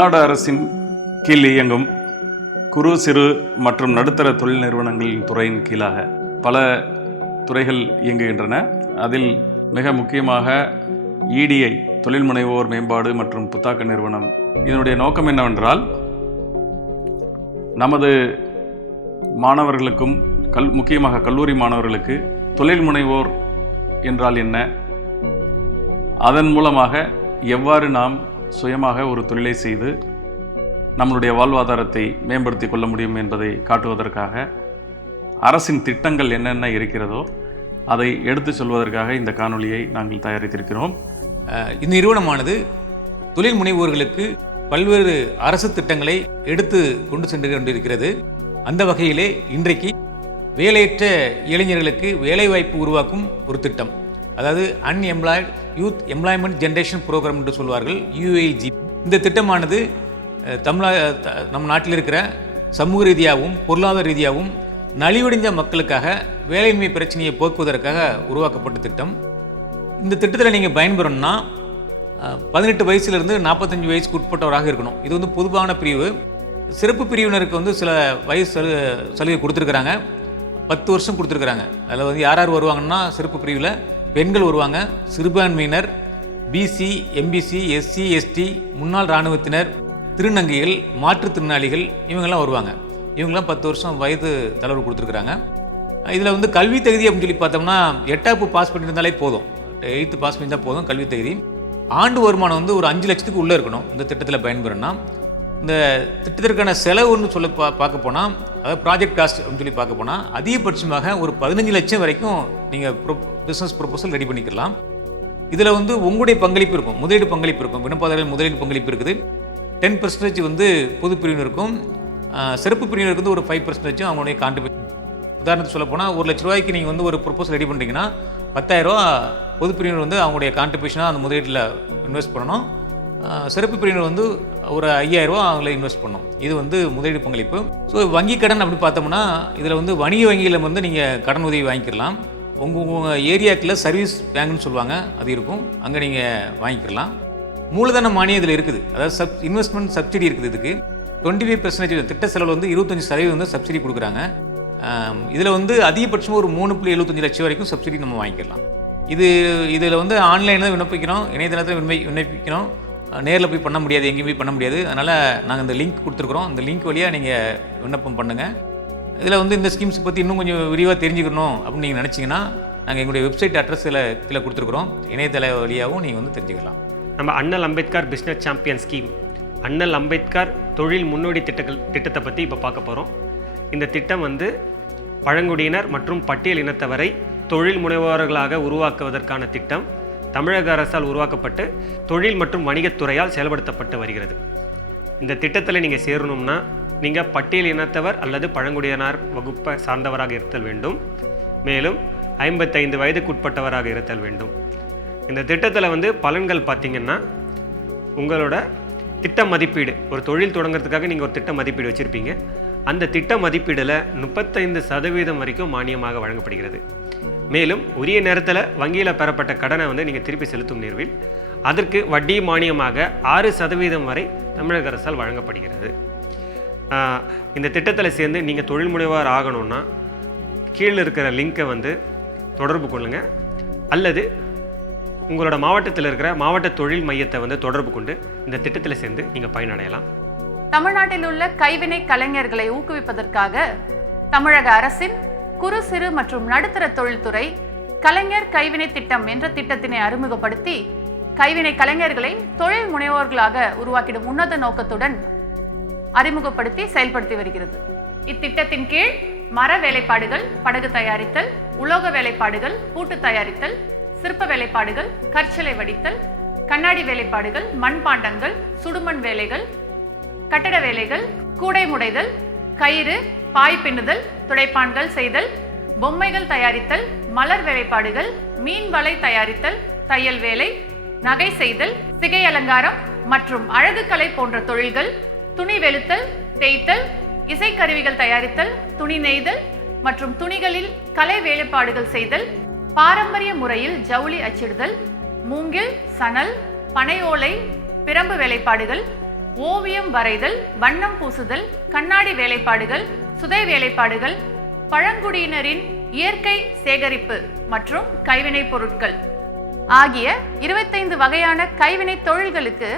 தமிழ்நாடு அரசின் கீழ் இயங்கும் குறு சிறு மற்றும் நடுத்தர தொழில் நிறுவனங்களின் துறையின் கீழாக பல துறைகள் இயங்குகின்றன. அதில் மிக முக்கியமாக இடிஐ தொழில் முனைவோர் மேம்பாடு மற்றும் புத்தாக்க நிறுவனம். இதனுடைய நோக்கம் என்னவென்றால் நமது மாணவர்களுக்கும் கல் முக்கியமாக கல்லூரி மாணவர்களுக்கு தொழில் முனைவோர் என்றால் என்ன? அதன் மூலமாக எவ்வாறு நாம் சுயமாக ஒரு தொழிலை செய்து நம்மளுடைய வாழ்வாதாரத்தை மேம்படுத்தி கொள்ள முடியும் என்பதை காட்டுவதற்காக அரசின் திட்டங்கள் என்னென்ன இருக்கிறதோ அதை எடுத்து சொல்வதற்காக இந்த காணொலியை நாங்கள் தயாரித்திருக்கிறோம். இந்நிறுவனமானது இந்த நிறுவனமானது தொழில் முனைவோர்களுக்கு பல்வேறு அரசு திட்டங்களை எடுத்து கொண்டு சென்று கொண்டிருக்கிறது. அந்த வகையிலே இன்றைக்கு வேலையற்ற இளைஞர்களுக்கு வேலைவாய்ப்பு உருவாக்கும் ஒரு திட்டம். அதாவது unemployed youth employment generation program என்று சொல்வார்கள் யூஏஜி இந்த திட்டமானது அஹ், தமிழா நம் நாட்டில் இருக்கிற சமூக ரீதியாகவும் பொருளாதார ரீதியாகவும் நலிவடைந்த மக்களுக்காக வேலையின்மை பிரச்சனையை போக்குவதற்காக உருவாக்கப்பட்ட திட்டம். இந்த திட்டத்தில் நீங்கள் பயன்பெறணும்னா பதினெட்டு வயசுலேருந்து நாற்பத்தஞ்சு வயசுக்கு உட்பட்டவராக இருக்கணும். இது வந்து பொதுவான பிரிவு. சிறப்பு பிரிவினருக்கு வந்து சில வயசு சலு சலுகை கொடுத்துருக்குறாங்க. பத்து வருஷம் கொடுத்துருக்குறாங்க. அதில் வந்து யார் யார் வருவாங்கன்னா சிறப்பு பிரிவில் பெண்கள் வருவாங்க. சிறுபான்மையினர் பிசி எம்பிசி எஸ்சி எஸ்டி முன்னாள் இராணுவத்தினர் திருநங்கைகள் மாற்றுத்திறனாளிகள் இவங்கெல்லாம் வருவாங்க. இவங்கெல்லாம் பத்து வருஷம் வயது தளர்வு கொடுத்துருக்குறாங்க. இதில் வந்து கல்வி தகுதி அப்படின்னு சொல்லி பார்த்தோம்னா எட்டாப்பு பாஸ் பண்ணியிருந்தாலே போதும். எயித்து பாஸ் பண்ணியிருந்தால் போதும் கல்வி தகுதி. ஆண்டு வருமானம் வந்து ஒரு அஞ்சு லட்சத்துக்கு உள்ளே இருக்கணும். இந்த திட்டத்தில் பயன்பெறணும் இந்த திட்டத்திற்கான செலவுன்னு சொல்ல பா பார்க்க போனால் அதாவது ப்ராஜெக்ட் காஸ்ட் அப்படின்னு சொல்லி பார்க்க போனால் அதிகபட்சமாக ஒரு பதினஞ்சு லட்சம் வரைக்கும் நீங்கள் பிஸ்னஸ் ப்ரொபோசல் ரெடி பண்ணிக்கலாம் இதில் வந்து உங்களுடைய பங்களிப்பு இருக்கும். முதலீடு பங்களிப்பு இருக்கும். விண்ணப்பதாரர்கள் முதலீடு பங்களிப்பு இருக்குது. டென் பர்சன்டேஜ் வந்து பொது பிரிவினருக்கும் இருக்கும். சிறப்பு பிரிவினருக்கு வந்து ஒரு ஃபைவ் பர்சன்டேஜும் அவங்களுடைய கான்ட்ரிபியூஷன் உதாரணத்துக்கு சொல்ல போனால் ஒரு லட்ச ரூபாய்க்கு நீங்கள் வந்து ஒரு ப்ரொப்போசல் ரெடி பண்ணுறீங்கன்னா பத்தாயிரரூவா பொது பிரிவினர் வந்து அவங்களுடைய கான்ட்ரிபியூஷனாக அந்த முதலீட்டில் இன்வெஸ்ட் பண்ணணும். சிறப்பு பிரிவினர் வந்து ஒரு ஐயாயிரரூவா அவங்கள இன்வெஸ்ட் பண்ணணும். இது வந்து முதலீடு பங்களிப்பு. ஸோ வங்கி கடன் அப்படி பார்த்தோம்னா இதில் வந்து வணிக வங்கியில் வந்து நீங்கள் கடன் உதவி வாங்கிக்கலாம் உங்கள் உங்கள் ஏரியாக்கில் சர்வீஸ் பேங்க்னு சொல்லுவாங்க அது இருக்கும். அங்கே நீங்கள் வாங்கிக்கலாம். மூலதன மானியம் இதில் இருக்குது. அதாவது சப் இன்வெஸ்ட்மெண்ட் சப்சிடி இருக்குது இதுக்கு. டுவெண்ட்டி ஃபைவ் பர்சன்டேஜ் திட்ட செலவில் வந்து இருபத்தஞ்சி சதவீதம் வந்து சப்சிடி கொடுக்குறாங்க. இதில் வந்து அதிகபட்சம் ஒரு மூணு புள்ளி எழுபத்தஞ்சு லட்சம் வரைக்கும் சப்சிடி நம்ம வாங்கிக்கலாம். இது இதில் வந்து ஆன்லைனில் தான் விண்ணப்பிக்கிறோம். இணையதளத்தில் விண்ணப்பி விண்ணப்பிக்கிறோம். நேரில் போய் பண்ண முடியாது எங்கேயும் போய் பண்ண முடியாது. அதனால் நாங்கள் இந்த லிங்க் கொடுத்துருக்குறோம். இந்த லிங்க் வழியாக நீங்கள் விண்ணப்பம் பண்ணுங்கள் இதில் வந்து இந்த ஸ்கீம்ஸ் பற்றி இன்னும் கொஞ்சம் விரிவாக தெரிஞ்சுக்கணும் அப்படின்னு நீங்கள் நினச்சிங்கன்னா நாங்கள் எங்களுடைய வெப்சைட் அட்ரஸில் இதில் கீழே கொடுத்துருக்குறோம். இணையதள வழியாகவும் நீங்கள் வந்து தெரிஞ்சுக்கலாம். நம்ம அண்ணல் அம்பேத்கர் பிஸ்னஸ் சாம்பியன் ஸ்கீம் அண்ணல் அம்பேத்கர் தொழில் முன்னோடி திட்டங்கள் திட்டத்தை பற்றி இப்போ பார்க்க போகிறோம் இந்த திட்டம் வந்து பழங்குடியினர் மற்றும் பட்டியல் இனத்தவரை தொழில் முனைவோர்களாக உருவாக்குவதற்கான திட்டம். தமிழக அரசால் உருவாக்கப்பட்டு தொழில் மற்றும் வணிகத்துறையால் செயல்படுத்தப்பட்டு வருகிறது. இந்த திட்டத்தில் நீங்கள் சேரணும்னா நீங்கள் பட்டியல் இனத்தவர் அல்லது பழங்குடியினர் வகுப்பை சார்ந்தவராக இருத்தல் வேண்டும். மேலும் ஐம்பத்தைந்து வயதுக்குட்பட்டவராக இருத்தல் வேண்டும். இந்த திட்டத்தில் வந்து பலன்கள் பார்த்திங்கன்னா உங்களோட திட்ட மதிப்பீடு ஒரு தொழில் தொடங்குறதுக்காக நீங்கள் ஒரு திட்ட மதிப்பீடு வச்சுருப்பீங்க. அந்த திட்ட மதிப்பீடில் முப்பத்தைந்து சதவீதம் வரைக்கும் மானியமாக வழங்கப்படுகிறது. மேலும் உரிய நேரத்தில் வங்கியில் பெறப்பட்ட கடனை வந்து நீங்கள் திருப்பி செலுத்தும் நேர்வில் அதற்கு வட்டி மானியமாக ஆறு சதவீதம் வரை தமிழக அரசால் வழங்கப்படுகிறது. இந்த திட்டத்தில் சேர்ந்து நீங்கள் தொழில் முனைவார் ஆகணும்னா கீழே இருக்கிற லிங்கை வந்து தொடர்பு கொள்ளுங்கள் அல்லது உங்களோட மாவட்டத்தில் இருக்கிற மாவட்ட தொழில் மையத்தை வந்து தொடர்பு கொண்டு இந்த திட்டத்தில் சேர்ந்து நீங்கள் பயனடையலாம். தமிழ்நாட்டில் உள்ள கைவினை கலைஞர்களை ஊக்குவிப்பதற்காக தமிழக அரசின் குறு சிறு மற்றும் நடுத்தர தொழில்துறை கலைஞர் கைவினை திட்டம் என்ற திட்டத்தினை அறிமுகப்படுத்தி கைவினை கலைஞர்களை தொழில் முனைவோர்களாக உருவாக்கிடும் உன்னத நோக்கத்துடன் அறிமுகப்படுத்தி செயல்படுத்தி வருகிறது. இத்திட்டத்தின் கீழ் மர வேலைப்பாடுகள் படகு தயாரித்தல் உலோக வேலைப்பாடுகள் பூட்டு தயாரித்தல் சிற்ப வேலைப்பாடுகள் கற்சலை வடித்தல் கண்ணாடி வேலைப்பாடுகள் மண்பாண்டங்கள் சுடுமண் வேலைகள் கட்டட வேலைகள் கூடை முடைதல் கயிறு பாய் பின்னுதல் துடைப்பான்கள் செய்தல் பொம்மைகள் தயாரித்தல் மலர் வேலைப்பாடுகள் மீன் வலை தயாரித்தல் தையல் வேலை நகை செய்தல் சிகை அலங்காரம் மற்றும் அழகுக்கலை போன்ற தொழில்கள் துணி வெளுத்தல் தேய்த்தல் இசைக்கருவிகள் தயாரித்தல் துணி நெய்தல் மற்றும் துணிகளில் கலை வேலைப்பாடுகள் செய்தல் பாரம்பரிய முறையில் ஜவுளி அச்சிடுதல் மூங்கில் சணல் பனை ஓலை பிரம்பு வேலைப்பாடுகள் ஓவியம் வரைதல் வண்ணம் பூசுதல் கண்ணாடி வேலைப்பாடுகள் சுதை வேலைப்பாடுகள் பழங்குடியினரின் இயற்கை சேகரிப்பு மற்றும் கைவினைப் பொருட்கள் ஆகிய இருபத்தைந்து வகையான கைவினை தொழில்களுக்கு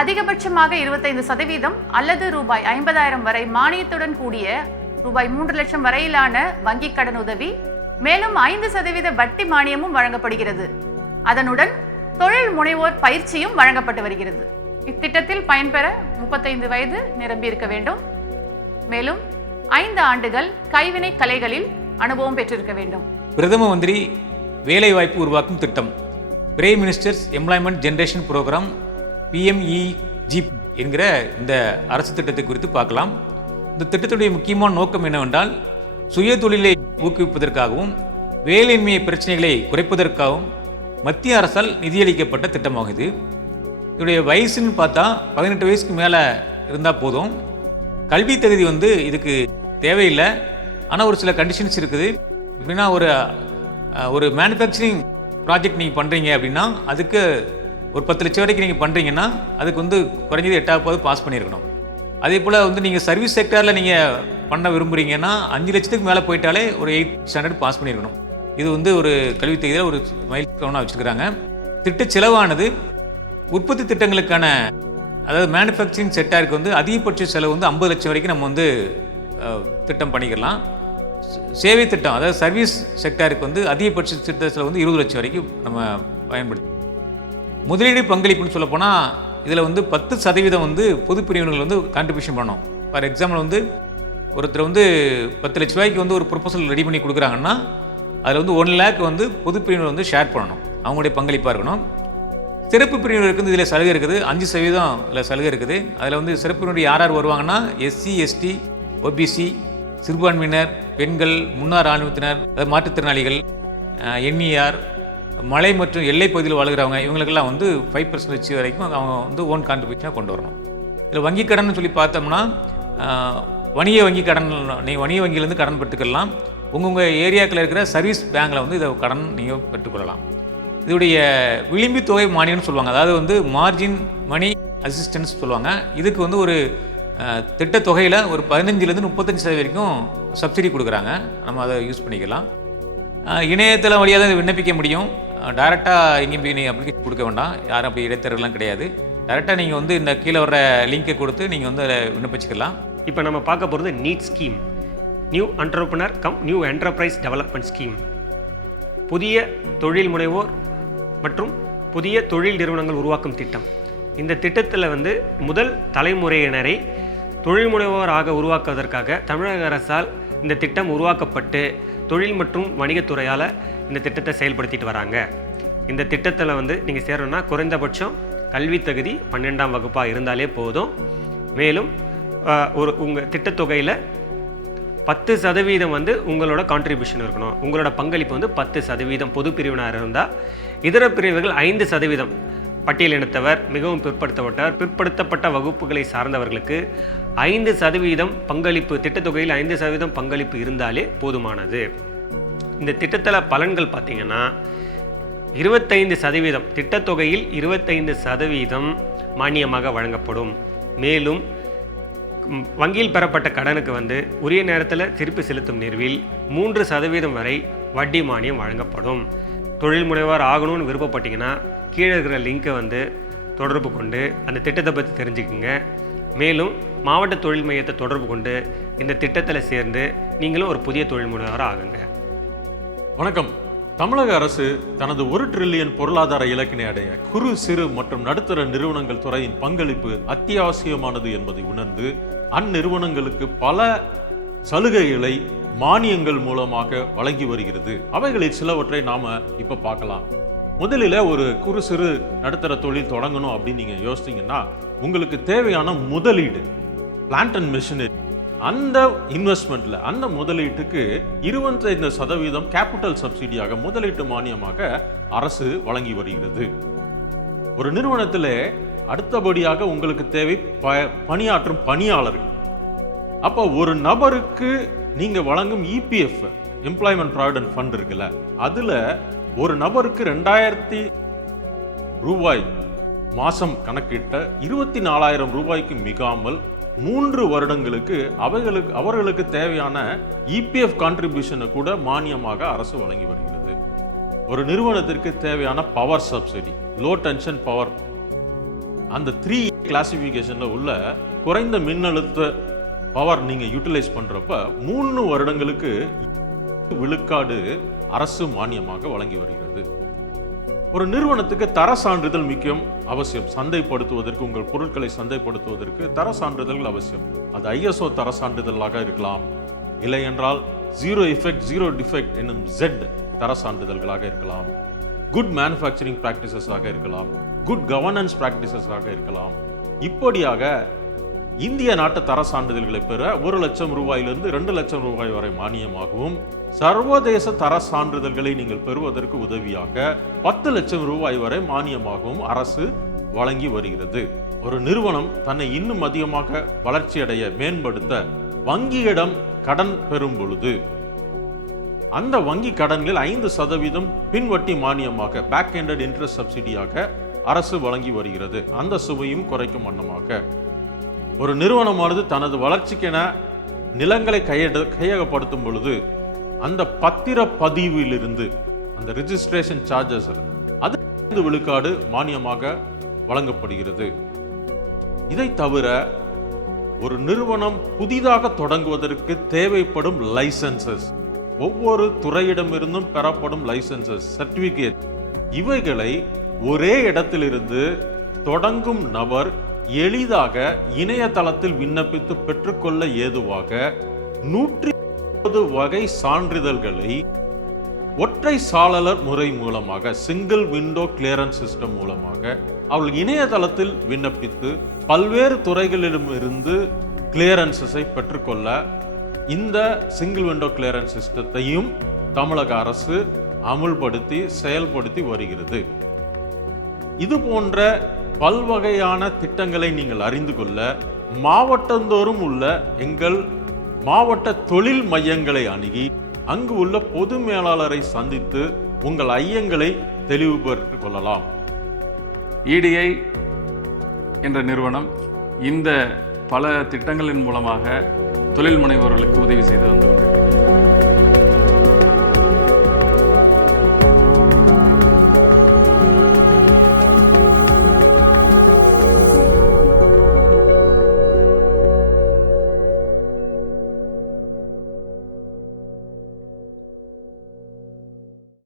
அதிகபட்சமாக இருபத்தைந்து சதவீதம் அல்லது ரூபாய் ஐம்பதாயிரம் வரை மானியத்துடன் கூடிய ரூபாய் மூன்று லட்சம் வரையிலான வங்கிக் கடன் உதவி மேலும் ஐந்து சதவீத வட்டி மானியமும் வழங்கப்படுகிறது. அதனுடன் தொழில் முனைவோர் பயிற்சியும் வழங்கப்பட்டு வருகிறது. இத்திட்டத்தில் பயன்பெற முப்பத்தைந்து வயது நிரம்பியிருக்க வேண்டும். மேலும் ஐந்து ஆண்டுகள் கைவினை கலைகளில் அனுபவம் பெற்றிருக்க வேண்டும். பிரதம மந்திரி வேலைவாய்ப்பு உருவாக்கும் திட்டம். Prime minister's employment generation program PMEGP என்கிற இந்த அரசு திட்டத்தை குறித்து பார்க்கலாம். இந்த திட்டத்துடைய முக்கியமான நோக்கம் என்னவென்றால் சுய தொழிலை ஊக்குவிப்பதற்காகவும் வேலையின்மை பிரச்சனைகளை குறைப்பதற்காகவும் மத்திய அரசால் நிதியளிக்கப்பட்ட திட்டமாகும் இது இதோடைய வயசுன்னு பார்த்தா பதினெட்டு வயசுக்கு மேலே இருந்தால் போதும். கல்வி தகுதி வந்து இதுக்கு தேவையில்லை. ஆனால் ஒரு சில கண்டிஷன்ஸ் இருக்குது. எப்படின்னா ஒரு ஒரு மேனுஃபேக்சரிங் ப்ராஜெக்ட் நீங்கள் பண்ணுறீங்க அப்படின்னா அதுக்கு ஒரு பத்து லட்சம் வரைக்கும் நீங்கள் பண்ணுறீங்கன்னா அதுக்கு வந்து குறைஞ்சது எட்டாவது பாஸ் பண்ணியிருக்கணும். அதே போல் வந்து நீங்கள் சர்வீஸ் செக்டரில் நீங்கள் பண்ண விரும்புகிறீங்கன்னா அஞ்சு லட்சத்துக்கு மேலே போயிட்டாலே ஒரு எயிட் ஸ்டாண்டர்ட் பாஸ் பண்ணியிருக்கணும். இது வந்து ஒரு கல்வித் தகுதியில் ஒரு மைல் கவனம் வச்சுருக்கிறாங்க. திட்ட செலவானது உற்பத்தி திட்டங்களுக்கான அதாவது மேனுஃபேக்சரிங் செக்டாருக்கு வந்து அதிகபட்ச செலவு வந்து ஐம்பது லட்சம் வரைக்கும் நம்ம வந்து திட்டம் பண்ணிக்கலாம். சேவை திட்டம் அதாவது சர்வீஸ் செக்டாருக்கு வந்து அதிகபட்ச திட்டத்தில் வந்து இருபது லட்சம் வரைக்கும் நம்ம பயன்படுத்தி முதலீடு பங்களிப்புன்னு சொல்லப்போனால் இதில் வந்து பத்து சதவீதம் வந்து பொது பிரிவினர்கள் வந்து கான்ட்ரிபியூஷன் பண்ணணும். ஃபார் எக்ஸாம்பிள் வந்து ஒருத்தர் வந்து பத்து லட்ச ரூபாய்க்கு வந்து ஒரு ப்ரொபோசல் ரெடி பண்ணி கொடுக்குறாங்கன்னா அதில் வந்து ஒன் லேக் வந்து பொது பிரிவினர் வந்து ஷேர் பண்ணணும். அவங்களுடைய பங்களிப்பாக இருக்கணும். சிறப்பு பிரிவினருக்கு வந்து இதில் சலுகை இருக்குது. அஞ்சு சதவீதம் இதில் சலுகை இருக்குது. அதில் வந்து சிறப்பு பிரிவினர் யார் யார் வருவாங்கன்னா எஸ்சி எஸ்டி ஓபிசி சிறுபான்மையினர் பெண்கள் முன்னாள் இராணுவத்தினர் அதாவது மாற்றுத்திறனாளிகள் என்இஆர் மலை மற்றும் எல்லை பகுதியில் வாழ்கிறவங்க இவங்களுக்கெல்லாம் வந்து ஃபைவ் பர்சன்டேஜ் வரைக்கும் அவங்க வந்து ஓன் கான்ட்ரிபியூஷனாக கொண்டு வரணும். இதில் வங்கி கடன் சொல்லி பார்த்தோம்னா வணிக வங்கி கடன் நீங்கள் வணிக வங்கியிலேருந்து கடன் பெற்றுக்கலாம். உங்கள் ஏரியாக்கில் இருக்கிற சர்வீஸ் பேங்க்கில் வந்து இதை கடன் நீங்கள் பெற்றுக்கொள்ளலாம். இதோடைய விளிம்பு தொகை மானியம்னு சொல்லுவாங்க. அதாவது வந்து மார்ஜின் மணி அசிஸ்டன்ஸ் சொல்லுவாங்க. இதுக்கு வந்து ஒரு திட்ட திட்டத் தொகையில் ஒரு பதினஞ்சுலேருந்து முப்பத்தஞ்சு சதவீதம் வரைக்கும் சப்சிடி கொடுக்குறாங்க. நம்ம அதை யூஸ் பண்ணிக்கலாம். இணையதளம் வழியாக தான் விண்ணப்பிக்க முடியும். டைரெக்டாக எங்கேயும் போய் நீங்கள் அப்ளிகேஷன் கொடுக்க வேண்டாம். யாரும் அப்படி இடைத்தரலாம் கிடையாது. டைரெக்டாக நீங்கள் வந்து இந்த கீழே வர லிங்கை கொடுத்து நீங்கள் வந்து அதை விண்ணப்பிச்சுக்கலாம். இப்போ நம்ம பார்க்க போகிறது NEED scheme. New entrepreneur cum new enterprise development scheme புதிய தொழில் முனைவோர் மற்றும் புதிய தொழில் நிறுவனங்கள் உருவாக்கும் திட்டம். இந்த திட்டத்தில் வந்து முதல் தலைமுறையினரை தொழில் முனைவோராக உருவாக்குவதற்காக தமிழக அரசால் இந்த திட்டம் உருவாக்கப்பட்டு தொழில் மற்றும் வணிகத்துறையால் இந்த திட்டத்தை செயல்படுத்திட்டு வராங்க. இந்த திட்டத்தில் வந்து நீங்கள் சேரணும்னா குறைந்தபட்சம் கல்வி தகுதி பன்னெண்டாம் வகுப்பாக இருந்தாலே போதும். மேலும் ஒரு உங்கள் திட்டத்தொகையில் பத்து சதவீதம் வந்து உங்களோட கான்ட்ரிபியூஷன் இருக்கணும். உங்களோட பங்களிப்பு வந்து பத்து சதவீதம் பொது பிரிவினர் இருந்தால் இதர பிரிவுகள் ஐந்து சதவீதம் பட்டியலினத்தவர் மிகவும் பிற்படுத்தப்பட்டவர் பிற்படுத்தப்பட்ட வகுப்புகளை சார்ந்தவர்களுக்கு ஐந்து சதவீதம் பங்களிப்பு திட்டத்தொகையில் ஐந்து சதவீதம் பங்களிப்பு இருந்தாலே போதுமானது. இந்த திட்டத்தில் பலன்கள் பார்த்தீங்கன்னா இருபத்தைந்து சதவீதம் திட்டத்தொகையில் இருபத்தைந்து சதவீதம் மானியமாக வழங்கப்படும். மேலும் வங்கியில் பெறப்பட்ட கடனுக்கு வந்து உரிய நேரத்தில் திருப்பி செலுத்தும் நிறுவில் மூன்று சதவீதம் வரை வட்டி மானியம் வழங்கப்படும். தொழில் முனைவர் ஆகணும்னு விருப்பப்பட்டீங்கன்னா கீழே இருக்கிற லிங்கை வந்து தொடர்பு கொண்டு அந்த திட்டத்தை பற்றி தெரிஞ்சுக்குங்க. மேலும் மாவட்ட தொழில் மையத்தை தொடர்பு கொண்டு இந்த திட்டத்தில் சேர்ந்து நீங்களும் ஒரு புதிய தொழில் முனைவராக ஆகுங்க. வணக்கம். தமிழக அரசு தனது ஒரு ட்ரில்லியன் பொருளாதார இலக்கினை அடைய குறு சிறு மற்றும் நடுத்தர நிறுவனங்கள் துறையின் பங்களிப்பு அத்தியாவசியமானது என்பதை உணர்ந்து அந்நிறுவனங்களுக்கு பல சலுகைகளை மானியங்கள் மூலமாக வழங்கி வருகிறது. அவைகளில் சிலவற்றை நாம இப்ப பார்க்கலாம். முதலில் ஒரு குறு சிறு நடுத்தர தொழில் தொடங்கணும் அப்படின்னு நீங்கள் யோசித்தீங்கன்னா உங்களுக்கு தேவையான முதலீடு பிளான்ட் அண்ட் மிஷினரி அந்த இன்வெஸ்ட்மெண்ட்டில் அந்த முதலீட்டுக்கு இருபத்தைந்து சதவீதம் கேபிட்டல் சப்சிடியாக முதலீட்டு மானியமாக அரசு வழங்கி வருகிறது. ஒரு நிறுவனத்தில் அடுத்தபடியாக உங்களுக்கு தேவை ப பணியாற்றும் பணியாளர்கள். அப்போ ஒரு நபருக்கு நீங்கள் வழங்கும் இபிஎஃப் எம்ப்ளாய்மெண்ட் ப்ராவிடன்ட் ஃபண்ட் இருக்குல்ல அதில் ஒரு நபருக்கு ரெண்டாயிரத்தி ரூபாய் மாசம் கணக்கிட்ட இருபத்தி நாலாயிரம் ரூபாய்க்கு மிகாமல் மூன்று வருடங்களுக்கு அவைகளுக்கு அவர்களுக்கு தேவையான இபிஎஃப் கான்ட்ரிபியூஷனை கூட மானியமாக அரசு வழங்கி வருகிறது. ஒரு நிறுவனத்திற்கு தேவையான power subsidy low tension power அந்த த்ரீ கிளாசிஃபிகேஷன்ல உள்ள குறைந்த மின்னழுத்த பவர் நீங்க யூட்டிலைஸ் பண்றப்ப மூணு வருடங்களுக்கு விழுக்காடு அரசு மானியமாக வழங்கி வருகிறது. ஒரு நிறுவனத்துக்கு தர சான்றிதழ் முக்கியம் அவசியம். சந்தைப்படுத்துவதற்கு உங்கள் பொருட்களை சந்தைப்படுத்துவதற்கு தர சான்றிதழ்கள் அவசியம். அது ஐஎஸ்ஓ தர சான்றிதழாக இருக்கலாம். இல்லை என்றால் ஜீரோ எஃபெக்ட் ஜீரோ டிஃபெக்ட் என்னும் ஜெட் தர சான்றிதழ்களாக இருக்கலாம். குட் மேனுஃபேக்சரிங் ப்ராக்டிசஸாக இருக்கலாம். குட் கவர்னன்ஸ் ப்ராக்டிசஸாக இருக்கலாம். இப்படியாக இந்திய நாட்டு தர சான்றிதழ்களை பெற ஒரு லட்சம் ரூபாயிலிருந்து ரெண்டு லட்சம் ரூபாய் வரை மானியமாகவும் சர்வதேச தர சான்றிதழ்களை நீங்கள் பெறுவதற்கு உதவியாக பத்து லட்சம் ரூபாய் வரை மானியமாகவும் அரசு வழங்கி வருகிறது. ஒரு நிறுவனம் தன்னை இன்னும் அதிகமாக வளர்ச்சியடைய மேம்படுத்த வங்கியிடம் கடன் பெறும் பொழுது அந்த வங்கி கடன்களில் ஐந்து சதவீதம் பின்வட்டி மானியமாக பேக் ஹேண்டட் இன்ட்ரெஸ்ட் சப்சிடியாக அரசு வழங்கி வருகிறது. அந்த சுவையும் குறைக்கும் வண்ணமாக ஒரு நிறுவனமானது தனது வளர்ச்சிக்கென நிலங்களை கையெடு கையகப்படுத்தும் பொழுது அந்த பத்திர பதிவிலிருந்து அந்த ரிஜிஸ்ட்ரேஷன் சார்ஜஸ் அது ஐந்து விழுக்காடு மானியமாக வழங்கப்படுகிறது. இதை தவிர ஒரு நிறுவனம் புதிதாக தொடங்குவதற்கு தேவைப்படும் லைசன்சஸ் ஒவ்வொரு துறையிடமிருந்தும் பெறப்படும் லைசன்சஸ் சர்டிபிகேட் இவைகளை ஒரே இடத்திலிருந்து தொடங்கும் நபர் எளிதாக இணையதளத்தில் விண்ணப்பித்து பெற்றுக்கொள்ள ஏதுவாக நூற்றி முப்பது வகை சான்றிதழ்களை ஒற்றை சாளலர் முறை மூலமாக சிங்கிள் விண்டோ கிளியரன்ஸ் சிஸ்டம் மூலமாக அவர்கள் இணையதளத்தில் விண்ணப்பித்து பல்வேறு துறைகளிடமிருந்து கிளியரன்சஸை பெற்றுக்கொள்ள இந்த சிங்கிள் விண்டோ கிளியரன்ஸ் சிஸ்டத்தையும் தமிழக அரசு அமுல்படுத்தி செயல்படுத்தி வருகிறது. இது போன்ற பல்வகையான திட்டங்களை நீங்கள் அறிந்து கொள்ள மாவட்டந்தோறும் உள்ள எங்கள் மாவட்ட தொழில் மையங்களை அணுகி அங்கு உள்ள பொது மேலாளரை சந்தித்து உங்கள் ஐயங்களை தெளிவுபடுத்திக் கொள்ளலாம். இடிஐ என்ற நிறுவனம் இந்த பல திட்டங்களின் மூலமாக தொழில் முனைவோர்களுக்கு உதவி செய்து வந்து கொண்டிருக்கிறது.